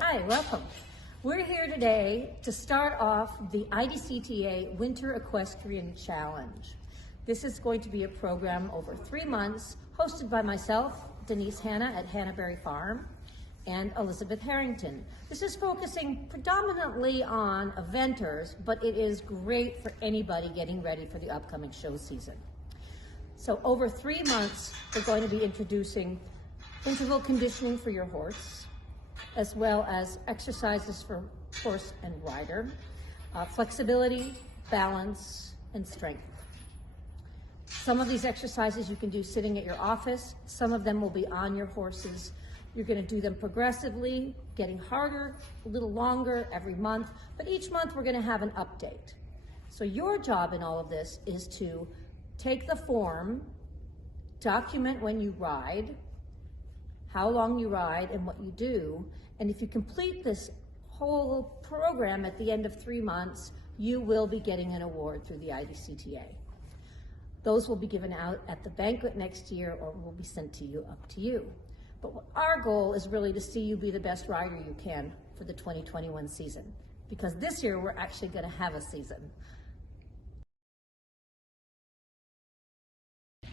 Hi, welcome. We're here today to start off the IDCTA Winter Equestrian Challenge. This is going to be a program over 3 months hosted by myself, Denise Hanna at Hillv5 Farm, and Elizabeth Harrington. This is focusing predominantly on eventers, but it is great for anybody getting ready for the upcoming show season. So over 3 months, we're going to be introducing interval conditioning for your horse, as well as exercises for horse and rider, flexibility, balance, and strength. Some of these exercises you can do sitting at your office. Some of them will be on your horses. You're going to do them progressively, getting harder, a little longer every month, but each month we're going to have an update. So your job in all of this is to take the form, document when you ride, how long you ride and what you do, and if you complete this whole program at the end of 3 months, you will be getting an award through the IDCTA. Those will be given out at the banquet next year or will be sent to you, up to you. But our goal is really to see you be the best rider you can for the 2021 season, because this year we're actually going to have a season.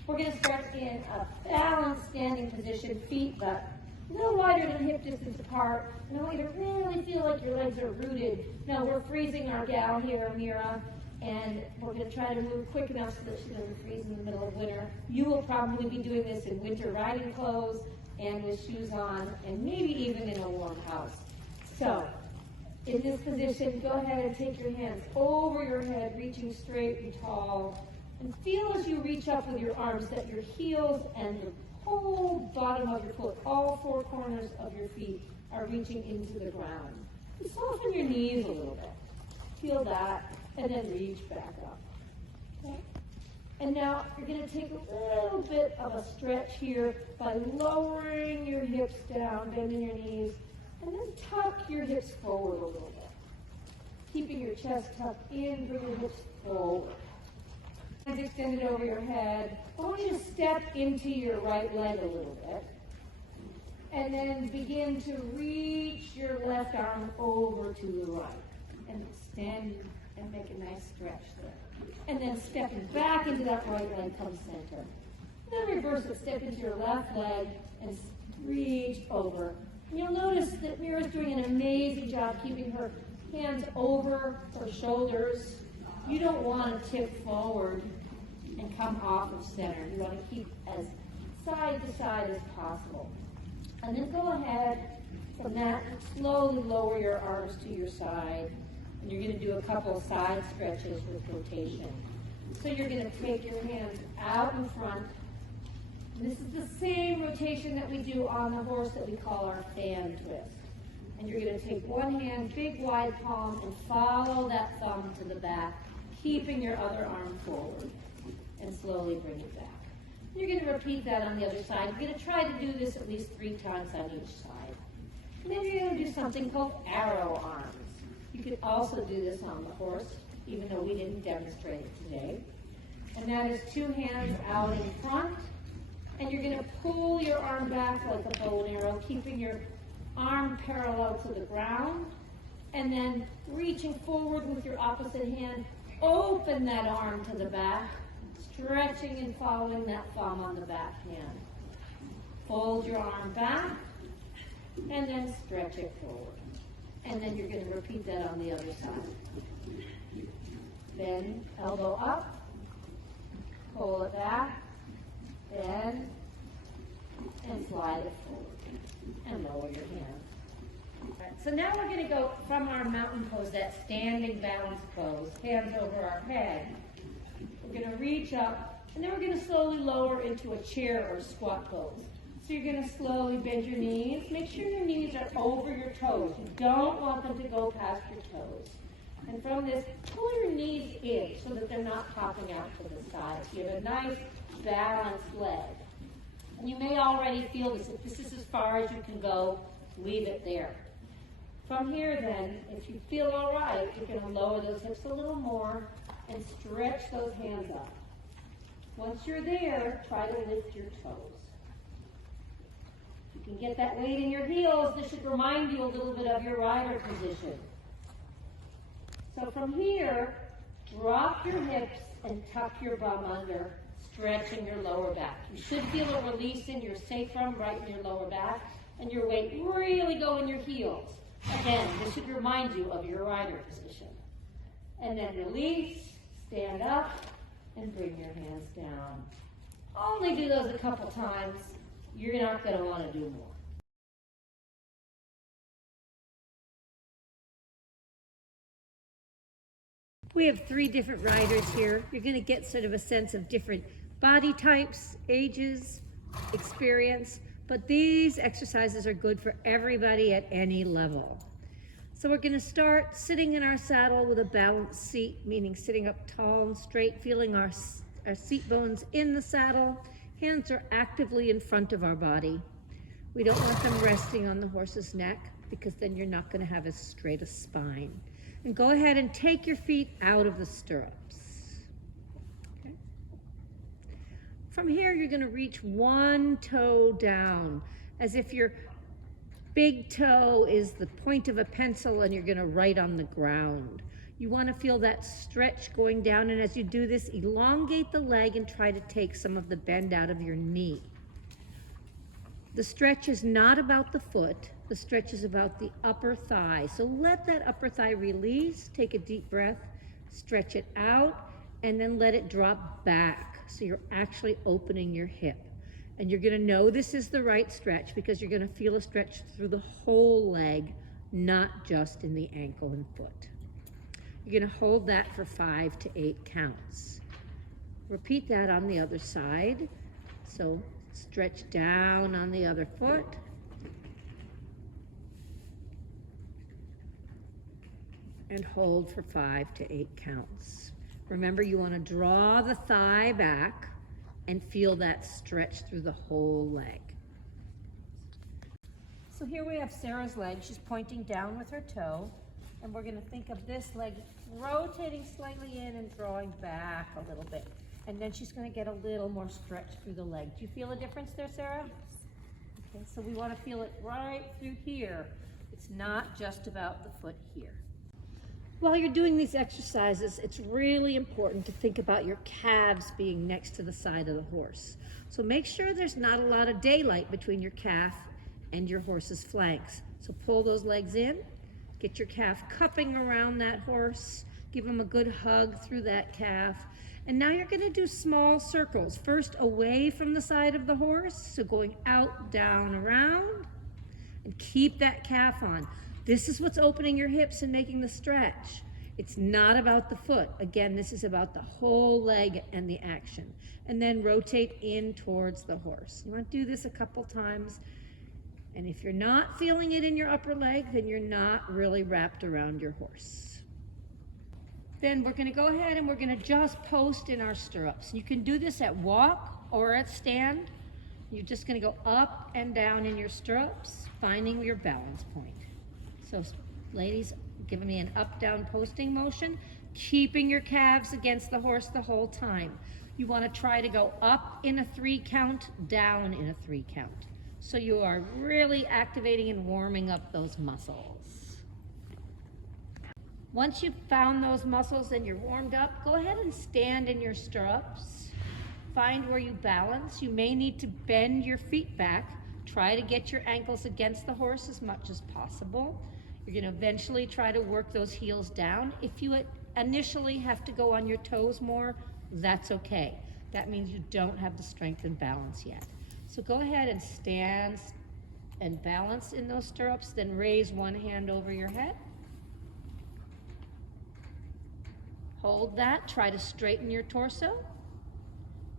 We're going to start in a balanced standing position, feet but no wider than hip distance apart. And I want you to really feel like your legs are rooted. Now we're freezing our gal here, Amira, and we're going to try to move quick enough so that she doesn't freeze in the middle of winter. You will probably be doing this in winter riding clothes and with shoes on, and maybe even in a warm house. So, in this position, go ahead and take your hands over your head, reaching straight and tall. And feel as you reach up with your arms that your heels and the whole bottom of your foot, all 4 corners of your feet, are reaching into the ground. And soften your knees a little bit. Feel that, and then reach back up. Okay? And now you're going to take a little bit of a stretch here by lowering your hips down, bending your knees, and then tuck your hips forward a little bit. Keeping your chest tucked in, bring your hips forward. Hands extended over your head. I want you to step into your right leg a little bit. And then begin to reach your left arm over to the right. And extend and make a nice stretch there. And then stepping back into that right leg, come center. Then reverse it, step into your left leg and reach over. And you'll notice that Mira's doing an amazing job keeping her hands over her shoulders. You don't want to tip forward and come off of center. You want to keep as side to side as possible. And then go ahead from that, slowly lower your arms to your side. And you're going to do a couple of side stretches with rotation. So you're going to take your hands out in front. This is the same rotation that we do on the horse that we call our fan twist. And you're going to take one hand, big wide palm, and follow that thumb to the back, keeping your other arm forward, and slowly bring it back. You're going to repeat that on the other side. You're going to try to do this at least 3 times on each side. And then you're going to do something called arrow arms. You could also do this on the horse, even though we didn't demonstrate it today. And that is 2 hands out in front, and you're going to pull your arm back like a bow and arrow, keeping your arm parallel to the ground, and then reaching forward with your opposite hand. Open that arm to the back, stretching and following that thumb on the back hand. Fold your arm back, and then stretch it forward. And then you're going to repeat that on the other side. Bend, elbow up, pull it back, bend, and slide it forward. And lower your hands. Right, so now we're going to go from our mountain pose, that standing balance pose, hands over our head. We're going to reach up, and then we're going to slowly lower into a chair or squat pose. So you're going to slowly bend your knees. Make sure your knees are over your toes. You don't want them to go past your toes. And from this, pull your knees in so that they're not popping out to the side. You have a nice balanced leg. And you may already feel this. If this is as far as you can go, leave it there. From here then, if you feel all right, you're going to lower those hips a little more and stretch those hands up. Once you're there, try to lift your toes. You can get that weight in your heels. This should remind you a little bit of your rider position. So from here, drop your hips and tuck your bum under, stretching your lower back. You should feel a release in your sacrum, right in your lower back, and your weight really go in your heels. Again, this should remind you of your rider position. And then release, stand up, and bring your hands down. Only do those a couple times. You're not going to want to do more. We have 3 different riders here. You're going to get sort of a sense of different body types, ages, experience, but these exercises are good for everybody at any level. So we're going to start sitting in our saddle with a balanced seat, meaning sitting up tall and straight, feeling our seat bones in the saddle. Hands are actively in front of our body. We don't want them resting on the horse's neck because then you're not going to have as straight a spine. And go ahead and take your feet out of the stirrups. Okay. From here, you're going to reach one toe down, as if your big toe is the point of a pencil and you're going to write on the ground. You want to feel that stretch going down, and as you do this, elongate the leg and try to take some of the bend out of your knee. The stretch is not about the foot. The stretch is about the upper thigh. So let that upper thigh release, take a deep breath, stretch it out, and then let it drop back. So you're actually opening your hip. And you're going to know this is the right stretch because you're going to feel a stretch through the whole leg, not just in the ankle and foot. You're going to hold that for 5 to 8 counts. Repeat that on the other side. So stretch down on the other foot. And hold for 5 to 8 counts. Remember, you want to draw the thigh back and feel that stretch through the whole leg. So here we have Sarah's leg. She's pointing down with her toe. And we're going to think of this leg rotating slightly in and drawing back a little bit. And then she's going to get a little more stretch through the leg. Do you feel a difference there, Sarah? Okay, so we want to feel it right through here. It's not just about the foot here. While you're doing these exercises, it's really important to think about your calves being next to the side of the horse. So make sure there's not a lot of daylight between your calf and your horse's flanks. So pull those legs in, get your calf cupping around that horse, give him a good hug through that calf. And now you're going to do small circles, first away from the side of the horse, so going out, down, around, and keep that calf on. This is what's opening your hips and making the stretch. It's not about the foot. Again, this is about the whole leg and the action. And then rotate in towards the horse. You want to do this a couple times. And if you're not feeling it in your upper leg, then you're not really wrapped around your horse. Then we're going to go ahead and we're going to just post in our stirrups. You can do this at walk or at stand. You're just going to go up and down in your stirrups, finding your balance point. So ladies, giving me an up-down posting motion, keeping your calves against the horse the whole time. You want to try to go up in a 3 count, down in a 3 count. So you are really activating and warming up those muscles. Once you've found those muscles and you're warmed up, go ahead and stand in your stirrups. Find where you balance. You may need to bend your feet back. Try to get your ankles against the horse as much as possible. You're going to eventually try to work those heels down. If you initially have to go on your toes more, that's okay. That means you don't have the strength and balance yet. So go ahead and stand and balance in those stirrups, then raise one hand over your head. Hold that, try to straighten your torso,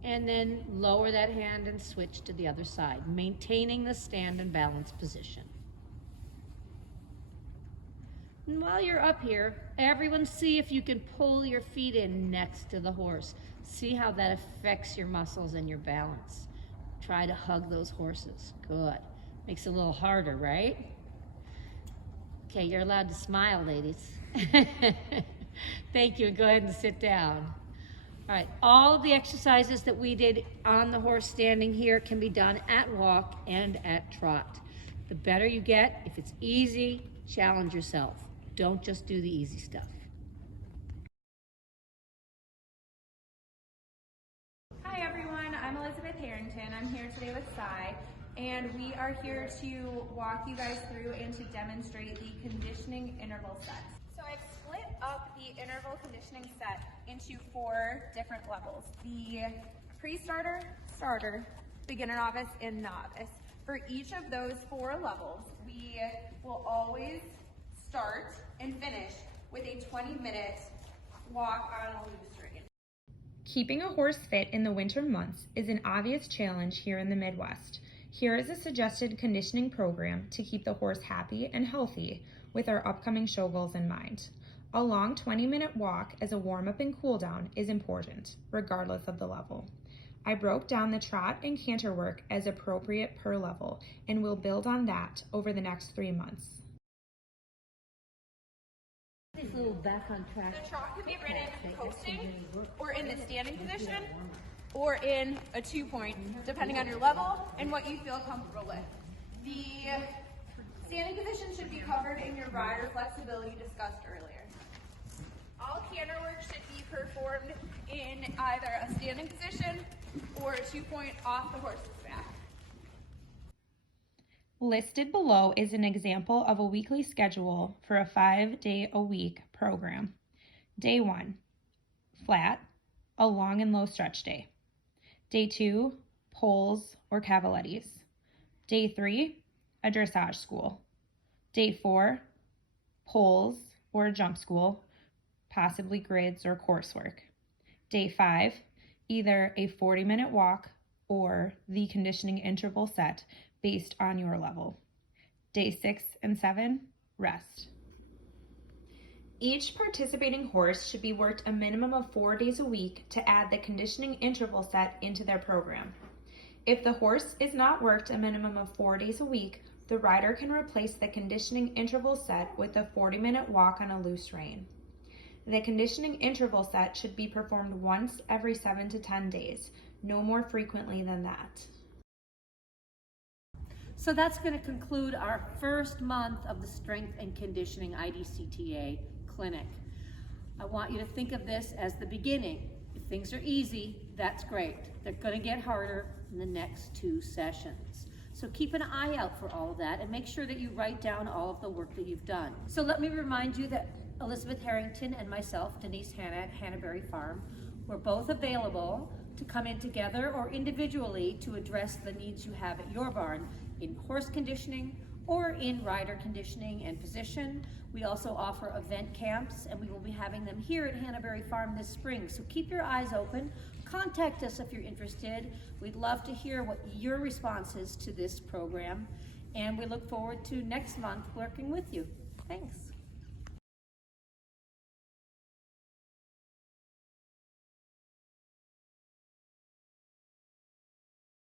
and then lower that hand and switch to the other side, maintaining the stand and balance position. And while you're up here, everyone see if you can pull your feet in next to the horse. See how that affects your muscles and your balance. Try to hug those horses. Good. Makes it a little harder, right? Okay, you're allowed to smile, ladies. Thank you, and go ahead and sit down. All right, all of the exercises that we did on the horse standing here can be done at walk and at trot. The better you get, if it's easy, challenge yourself. Don't just do the easy stuff. Hi everyone, I'm Harrington. I'm here today with Cy, and we are here to walk you guys through and to demonstrate the conditioning interval sets. So I've split up the interval conditioning set into 4 different levels: the pre-starter, starter, beginner novice, and novice. For each of those 4 levels, we will always start and finish with a 20-minute walk on a loose rein. Keeping a horse fit in the winter months is an obvious challenge here in the Midwest. Here is a suggested conditioning program to keep the horse happy and healthy with our upcoming show goals in mind. A long 20-minute walk as a warm-up and cool-down is important, regardless of the level. I broke down the trot and canter work as appropriate per level, and will build on that over the next 3 months. These little back on track. The trot can be ridden coasting, or in the standing position, or in a 2-point, depending on your level and what you feel comfortable with. The standing position should be covered in your rider flexibility discussed earlier. All canter work should be performed in either a standing position or a 2-point off the horse's back. Listed below is an example of a weekly schedule for a 5-day-a-week program. Day 1, flat, a long and low stretch day. Day 2, poles or cavalettes. Day 3, a dressage school. Day 4, poles or a jump school, possibly grids or coursework. Day 5, either a 40-minute walk or the conditioning interval set based on your level. Day 6 and 7, rest. Each participating horse should be worked a minimum of 4 days a week to add the conditioning interval set into their program. If the horse is not worked a minimum of 4 days a week, the rider can replace the conditioning interval set with a 40-minute walk on a loose rein. The conditioning interval set should be performed once every 7 to 10 days, no more frequently than that. So that's going to conclude our first month of the Strength and Conditioning IDCTA clinic. I want you to think of this as the beginning. If things are easy, that's great. They're going to get harder in the next 2 sessions. So keep an eye out for all of that and make sure that you write down all of the work that you've done. So let me remind you that Elizabeth Harrington and myself, Denise Hanna at Hillv5 Farm, we're both available to come in together or individually to address the needs you have at your barn in horse conditioning or in rider conditioning and position. We also offer event camps, and we will be having them here at Hillv5 Farm this spring. So keep your eyes open. Contact us if you're interested. We'd love to hear what your response is to this program, and we look forward to next month working with you. Thanks.